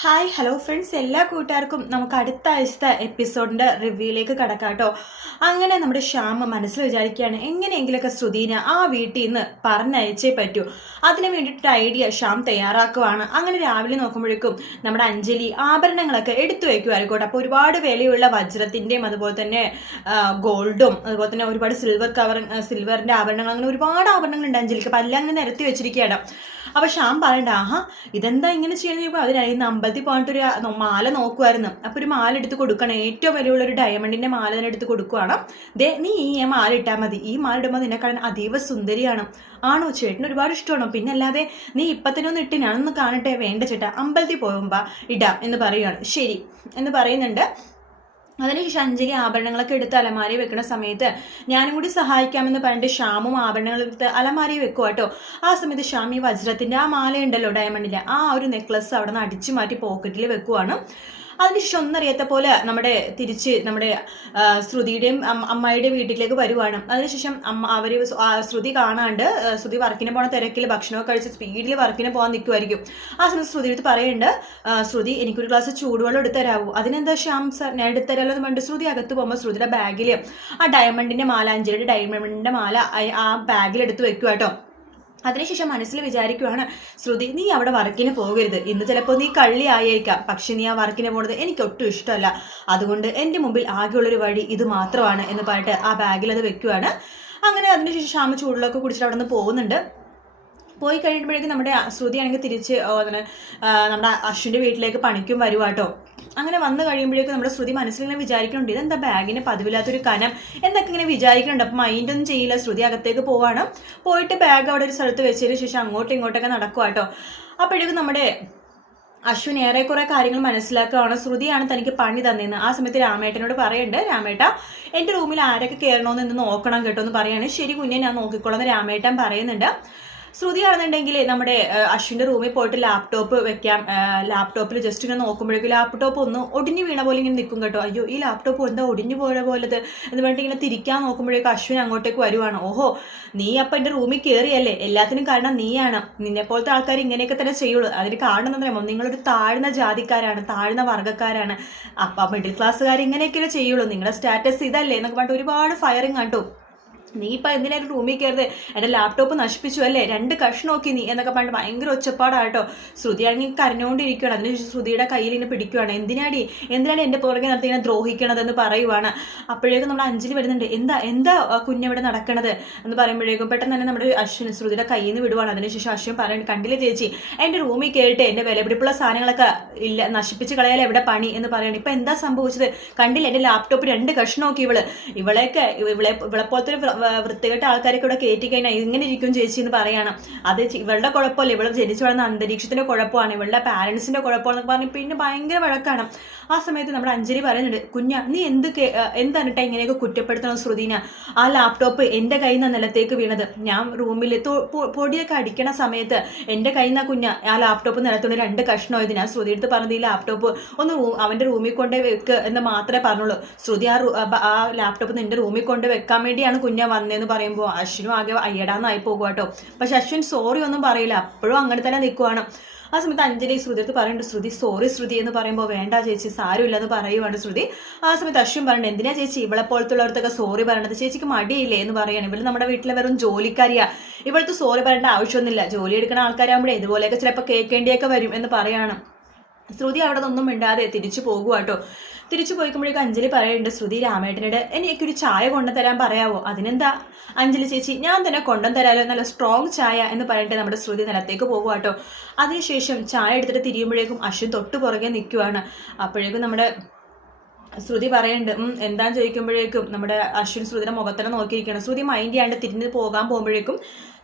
Hi hello friends, എല്ലാ കൂട്ടുകാർക്കും നമുക്ക് അടുത്ത ആഴ്ചത്തെ എപ്പിസോഡിൻ്റെ റിവ്യൂയിലേക്ക് കടക്കാം കേട്ടോ. അങ്ങനെ നമ്മുടെ ശ്യാം മനസ്സിൽ വിചാരിക്കുകയാണ് എങ്ങനെയെങ്കിലുമൊക്കെ ശ്രുതിനെ ആ വീട്ടിൽ നിന്ന് പറഞ്ഞയച്ചേ പറ്റൂ. അതിന് വേണ്ടിയിട്ടൊരു ഐഡിയ ശ്യാം തയ്യാറാക്കുവാണ്. അങ്ങനെ രാവിലെ നോക്കുമ്പോഴേക്കും നമ്മുടെ അഞ്ജലി ആഭരണങ്ങളൊക്കെ എടുത്തു വയ്ക്കുമായിരിക്കോട്ടെ. അപ്പോൾ ഒരുപാട് വിലയുള്ള വജ്രത്തിൻ്റെയും അതുപോലെ തന്നെ ഗോൾഡും അതുപോലെ തന്നെ ഒരുപാട് സിൽവറിൻ്റെ ആഭരണങ്ങൾ, അങ്ങനെ ഒരുപാട് ആഭരണങ്ങളുണ്ട് അഞ്ജലിക്ക്. അപ്പം എല്ലാം അങ്ങനെ നിരത്തി വെച്ചിരിക്കുകയാണ്. അപ്പോൾ ശ്യാം പറയണ്ട, ആഹാ ഇതെന്താ ഇങ്ങനെ ചെയ്യുന്ന ചോദിക്കുമ്പോൾ അതിനായിരുന്നു അമ്പലത്തിൽ പോയിട്ടൊരു മാല നോക്കുമായിരുന്നു. അപ്പോൾ ഒരു മാല എടുത്ത് കൊടുക്കണം, ഏറ്റവും വിലയുള്ള ഒരു ഡയമണ്ടിൻ്റെ മാല തന്നെ എടുത്ത് കൊടുക്കുവാണ്. ദേ നീ ഈ മാല ഇട്ടാൽ മതി, ഈ മാല ഇടുമ്പോൾ നിന്നെ കാണാൻ അതീവ സുന്ദരിയാണ്. ആണോ ചേട്ടന് ഒരുപാട് ഇഷ്ടമാണോ? പിന്നെ അല്ലാതെ നീ ഇപ്പത്തിനൊന്നും ഇട്ട് ഞാനൊന്ന് കാണട്ടെ. വേണ്ട ചേട്ടാ, അമ്പലത്തിൽ പോകുമ്പോൾ ഇടാം എന്ന് പറയുകയാണ്. ശരി എന്ന് പറയുന്നുണ്ട്. അതിനുശേഷം അഞ്ജലി ആഭരണങ്ങളൊക്കെ എടുത്ത് അലമാരി വെക്കുന്ന സമയത്ത് ഞാനും കൂടി സഹായിക്കാമെന്ന് പറഞ്ഞിട്ട് ശ്യാമും ആഭരണങ്ങൾ എടുത്ത് അലമാരി വെക്കുക കേട്ടോ. ആ സമയത്ത് ശ്യാം ഈ വജ്രത്തിൻ്റെ ആ മാലയുണ്ടല്ലോ, ഡയമണ്ടിൻ്റെ ആ ഒരു നെക്ലസ് അവിടെ നിന്ന് അടിച്ചു മാറ്റി പോക്കറ്റിൽ വെക്കുവാണ്. അതിനുശേഷം ഒന്നറിയാത്ത പോലെ തിരിച്ച് നമ്മുടെ ശ്രുതിയുടെയും അമ്മായിയുടെ വീട്ടിലേക്ക് വരുവാണ്. അതിനുശേഷം ശ്രുതി കാണാണ്ട് ശ്രുതി വർക്കിന് പോണ തിരക്കിൽ ഭക്ഷണമൊക്കെ കഴിച്ച് സ്പീഡിൽ വർക്കിന് പോകാൻ നിൽക്കുമായിരിക്കും. ആ സമയത്ത് ശ്രുതി എടുത്ത് പറയുന്നുണ്ട്, ശ്രുതി എനിക്കൊരു ഗ്ലാസ് ചൂടുവെള്ളം എടുത്തരാവൂ. അതിനെന്താ ശ്യാം സാർ, ഞാൻ എടുത്തരാലോ എന്ന് പറഞ്ഞിട്ട് ശ്രുതി അകത്ത് പോകുമ്പോൾ ശ്രുതിയുടെ ബാഗിൽ ആ ഡയമണ്ടിൻ്റെ മാല, അഞ്ജലിയുടെ ഡയമണ്ടിൻ്റെ മാല ആ ബാഗിൽ എടുത്ത് വെക്കുക കേട്ടോ. അതിനുശേഷം മനസ്സിൽ വിചാരിക്കുവാണ്, ശ്രുതി നീ അവിടെ വർക്കിന് പോകരുത്, ഇന്ന് ചിലപ്പോൾ നീ കള്ളി ആയേക്കാം, പക്ഷെ നീ ആ വർക്കിന് പോകുന്നത് എനിക്ക് ഒട്ടും ഇഷ്ടമല്ല. അതുകൊണ്ട് എൻ്റെ മുമ്പിൽ ആകെയുള്ളൊരു വഴി ഇത് മാത്രമാണ് എന്ന് പറഞ്ഞിട്ട് ആ ബാഗിൽ അത് വെക്കുവാണ്. അങ്ങനെ അതിനുശേഷം ശ്യാമ ചൂടിലൊക്കെ കുടിച്ചിട്ട് അവിടെ നിന്ന് പോകുന്നുണ്ട്. പോയി കഴിയുമ്പോഴേക്കും നമ്മുടെ ശ്രുതി ആണെങ്കിൽ തിരിച്ച് നമ്മുടെ അശ്വിൻ്റെ വീട്ടിലേക്ക് പണിക്കും വരുവാട്ടോ. അങ്ങനെ വന്നു കഴിയുമ്പോഴേക്കും നമ്മുടെ ശ്രുതി മനസ്സിലിങ്ങനെ വിചാരിക്കുന്നുണ്ട്, ഇതെന്താ ബാഗിന് പതിവില്ലാത്തൊരു കനം എന്നൊക്കെ ഇങ്ങനെ വിചാരിക്കുന്നുണ്ട്. അപ്പം മൈൻഡൊന്നും ചെയ്യില്ല. ശ്രുതി അകത്തേക്ക് പോവാണ്. പോയിട്ട് ബാഗ് അവിടെ ഒരു സ്ഥലത്ത് വെച്ചതിന് ശേഷം അങ്ങോട്ടും ഇങ്ങോട്ടൊക്കെ നടക്കുവാട്ടോ. അപ്പോഴേക്കും നമ്മുടെ അശ്വിൻ ഏറെക്കുറെ കാര്യങ്ങൾ മനസ്സിലാക്കുകയാണ്. ശ്രുതിയാണ് തനിക്ക് പണി തന്നേന്ന്. ആ സമയത്ത് രാമേട്ടനോട് പറയുന്നുണ്ട്, രാമേട്ട എൻ്റെ റൂമിൽ ആരൊക്കെ കയറണമെന്ന് ഇന്ന് നോക്കണം കേട്ടോ എന്ന് പറയാണ്. ശരി കുഞ്ഞെ, ഞാൻ നോക്കിക്കോളാം എന്ന് രാമേട്ടൻ പറയുന്നുണ്ട്. ശ്രുതി ആണെന്നുണ്ടെങ്കിൽ നമ്മുടെ അശ്വിൻ്റെ റൂമിൽ പോയിട്ട് ലാപ്ടോപ്പ് വെക്കാം. ലാപ്ടോപ്പിൽ ജസ്റ്റ് ഇങ്ങനെ നോക്കുമ്പോഴേക്കും ലാപ്ടോപ്പ് ഒന്ന് ഒടിഞ്ഞു വീണ പോലെ ഇങ്ങനെ നിൽക്കും കേട്ടോ. അയ്യോ ഈ ലാപ്ടോപ്പ് എന്താ ഒടിഞ്ഞു പോയ പോലത് എന്ന് പറഞ്ഞിട്ട് ഇങ്ങനെ തിരിക്കാൻ നോക്കുമ്പോഴേക്കും അശ്വിൻ അങ്ങോട്ടേക്ക് വരുവാണ്. ഓഹോ, നീ അപ്പം എൻ്റെ റൂമിൽ കയറിയല്ലേ, എല്ലാത്തിനും കാരണം നീയാണ്. നിന്നെപ്പോലത്തെ ആൾക്കാർ ഇങ്ങനെയൊക്കെ തന്നെ ചെയ്യുള്ളൂ. അതിന് കാരണം എന്താ പറയുമ്പോൾ നിങ്ങളൊരു താഴ്ന്ന ജാതിക്കാരാണ്, താഴ്ന്ന വർഗ്ഗക്കാരാണ്. അപ്പം മിഡിൽ ക്ലാസ്സുകാർ ഇങ്ങനെയൊക്കെയല്ലേ ചെയ്യുള്ളൂ, നിങ്ങളുടെ സ്റ്റാറ്റസ് ഇതല്ലേ എന്നൊക്കെ പറഞ്ഞിട്ട് ഒരുപാട് ഫയറിങ് കാട്ടും. നീ ഇപ്പം എന്തിനായിരുന്നു റൂമിൽ കയറുന്നത്, എൻ്റെ ലാപ്ടോപ്പ് നശിപ്പിച്ചു അല്ലേ, 2 കഷ്ണമൊക്കെ നീ എന്നൊക്കെ പറഞ്ഞിട്ട് ഭയങ്കര ഒച്ചപ്പാടാട്ടോ. ശ്രുതി ആണെങ്കിൽ കരഞ്ഞുകൊണ്ടിരിക്കുകയാണ്. അതിനുശേഷം ശ്രുതിയുടെ കയ്യിൽ ഇങ്ങനെ പിടിക്കുകയാണ്. എന്തിനാണ് എൻ്റെ പുറകെ നടത്തി ഇങ്ങനെ ദ്രോഹിക്കണതെന്ന് പറയുവാണ്. അപ്പോഴേക്കും നമ്മുടെ അഞ്ജലി വരുന്നുണ്ട്. എന്താ കുഞ്ഞെവിടെ നടക്കണത് എന്ന് പറയുമ്പോഴേക്കും പെട്ടെന്ന് തന്നെ നമ്മുടെ അശ്വിൻ ശ്രുതിയുടെ കയ്യിൽ നിന്ന് വിടുവാണ്. അതിനുശേഷം അശ്വിൻ പറയുന്നത്, കണ്ടില്ലേ ചേച്ചി, എൻ്റെ റൂമിൽ കയറിയിട്ട് എൻ്റെ വിലപിടിപ്പുള്ള സാധനങ്ങളൊക്കെ ഇല്ല നശിപ്പിച്ച് കളയാൻ എവിടെ പണി എന്ന് പറയുന്നത്. ഇപ്പം എന്താ സംഭവിച്ചത്, കണ്ടില്ല എൻ്റെ ലാപ്ടോപ്പ് 2 കഷ്ണമൊക്കെ ഇവളെപ്പോലത്തെ ഒരു വൃത്തികെട്ട ആൾക്കാരൊക്കെ ഇവിടെ കയറ്റി കഴിഞ്ഞാൽ ഇങ്ങനെ ഇരിക്കും ചേച്ചി എന്ന് പറയാണ്. അത് ഇവളുടെ കുഴപ്പമല്ല, ഇവളെ ജനിച്ചു വളർന്ന അന്തരീക്ഷത്തിന്റെ കുഴപ്പമാണ്, ഇവളുടെ പാരൻസിന്റെ കുഴപ്പമാണെന്ന് പറഞ്ഞ് പിന്നെ ഭയങ്കര വഴക്കാണ്. ആ സമയത്ത് നമ്മുടെ അഞ്ജലി പറയുന്നുണ്ട്, കുഞ്ഞ നീ എന്താണിട്ടാ ഇങ്ങനെയൊക്കെ കുറ്റപ്പെടുത്തണം ശ്രുതിന, ആ ലാപ്ടോപ്പ് എൻ്റെ കയ്യിൽ നിന്ന് നിലത്തേക്ക് വീണത്. ഞാൻ റൂമിൽ പൊടിയൊക്കെ അടിക്കണ സമയത്ത് എൻ്റെ കയ്യിൽ നിന്നാ കുഞ്ഞ ആ ലാപ്ടോപ്പ് നിലത്തോണ്ട് 2 കഷ്ണമായത്. ഞാൻ ശ്രുതി എടുത്ത് പറഞ്ഞത് ഈ ലാപ്ടോപ്പ് ഒന്ന് അവൻ്റെ റൂമിൽ കൊണ്ട് വെക്ക് എന്ന് മാത്രമേ പറഞ്ഞുള്ളൂ. ശ്രുതി ആ ലാപ്ടോപ്പ് നിന്റെ റൂമിൽ കൊണ്ട് വെക്കാൻ വേണ്ടിയാണ് കുഞ്ഞ വന്നേന്ന് പറയുമ്പോൾ അശ്വിനും ആകെ അയ്യടാന്നായി പോകും കേട്ടോ. പക്ഷെ അശ്വിൻ സോറി ഒന്നും പറയില്ല, അപ്പോഴും അങ്ങനെ തന്നെ നിൽക്കുവാണ്. ആ സമയത്ത് അഞ്ജലി ശ്രുതിയടുത്ത് പറയുന്നുണ്ട്, ശ്രുതി സോറി ശ്രുതി എന്ന് പറയുമ്പോൾ വേണ്ട ചേച്ചി സാരമില്ല എന്ന് പറയുവാണ് ശ്രുതി. ആ സമയത്ത് അശ്വിൻ പറയുന്നത്, എന്തിനാ ചേച്ചി ഇവളെ പോലത്തുള്ളവർക്കൊക്കെ സോറി പറയണത്, ചേച്ചിക്ക് മടിയില്ലേ എന്ന് പറയാണ്. ഇവൾ നമ്മുടെ വീട്ടിലെ വെറും ജോലിക്കാരിയാ, ഇവൾക്ക് സോറി പറയേണ്ട ആവശ്യമൊന്നുമില്ല, ജോലി എടുക്കുന്ന ആൾക്കാരാകുമ്പോഴേ ഇതുപോലെയൊക്കെ ചിലപ്പോൾ കേൾക്കേണ്ടിയൊക്കെ വരും എന്ന് പറയാണ്. ശ്രുതി അവിടെ നിന്നൊന്നും മിണ്ടാതെ തിരിച്ചു പോകുക കേട്ടോ. തിരിച്ചു പോയിക്കുമ്പോഴേക്കും അഞ്ജലി പറയുന്നുണ്ട്, ശ്രുതി രാമേട്ടനോട് എനിക്കൊരു ചായ കൊണ്ടുതരാൻ പറയാവോ. അതിനെന്താ അഞ്ജലി ചേച്ചി, ഞാൻ തന്നെ കൊണ്ടുതരാലോ, നല്ല സ്ട്രോങ് ചായ എന്ന് പറഞ്ഞിട്ട് നമ്മുടെ ശ്രുതി നിലത്തേക്ക് പോകുക കേട്ടോ. അതിനുശേഷം ചായ എടുത്തിട്ട് തിരിയുമ്പോഴേക്കും അശ്വിൻ തൊട്ടു പുറകെ നിൽക്കുവാണ്. അപ്പോഴേക്കും നമ്മുടെ ശ്രുതി പറയുന്നുണ്ട്, എന്താന്ന് ചോദിക്കുമ്പോഴേക്കും നമ്മുടെ അശ്വിൻ ശ്രുതിയുടെ മുഖത്തന്നെ നോക്കിയിരിക്കണം. ശ്രുതി മൈൻഡ് ചെയ്യാണ്ട് തിരിഞ്ഞ് പോകാൻ പോകുമ്പോഴേക്കും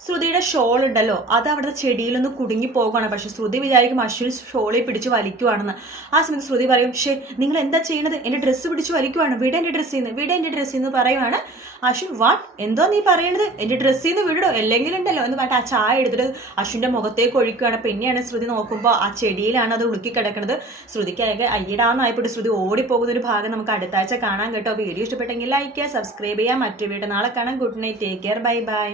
ശ്രുതിയുടെ ഷോൾ ഉണ്ടല്ലോ അത് അവിടുത്തെ ചെടിയിലൊന്ന് കുടുങ്ങി പോകുകയാണ്. പക്ഷെ ശ്രുതി വിചാരിക്കും അശ്വിൻ ഷോളിൽ പിടിച്ച് വലിക്കുവാണെന്ന്. ആ സമയത്ത് ശ്രുതി പറയും, നിങ്ങൾ എന്താ ചെയ്യണത്, എൻ്റെ ഡ്രസ്സ് പിടിച്ച് വലിക്കുവാണ്, വിട എൻ്റെ ഡ്രസ്സിൽ നിന്ന് പറയുവാണ്. അശ്വിൻ വാട്ട്, എന്തോ നീ പറയണത്, എൻ്റെ ഡ്രസ്സിൽ നിന്ന് വിടോ അല്ലെങ്കിൽ ഉണ്ടല്ലോ എന്ന് പറഞ്ഞിട്ട് ആ ചായ എടുത്തിട്ട് അശ്വിൻ്റെ മുഖത്തേക്ക് ഒഴിക്കുകയാണ്. പിന്നെയാണ് ശ്രുതി നോക്കുമ്പോൾ ആ ചെടിയിലാണ് അത് ഉളുക്കി കിടക്കുന്നത്. ശ്രുതിക്കായൊക്കെ അയ്യടാന്നായപ്പോട്ട് ശ്രുതി ഓടിപ്പോകുന്ന ഒരു ഭാഗം നമുക്ക് അടുത്ത ആഴ്ച കാണാൻ കേട്ടോ. വീഡിയോ ഇഷ്ടപ്പെട്ടെങ്കിൽ ലൈക്ക് ചെയ്യുക, സബ്സ്ക്രൈബ് ചെയ്യുക. മറ്റു വീഡിയോ നാളെ കാണാം. Good night, take care, bye bye.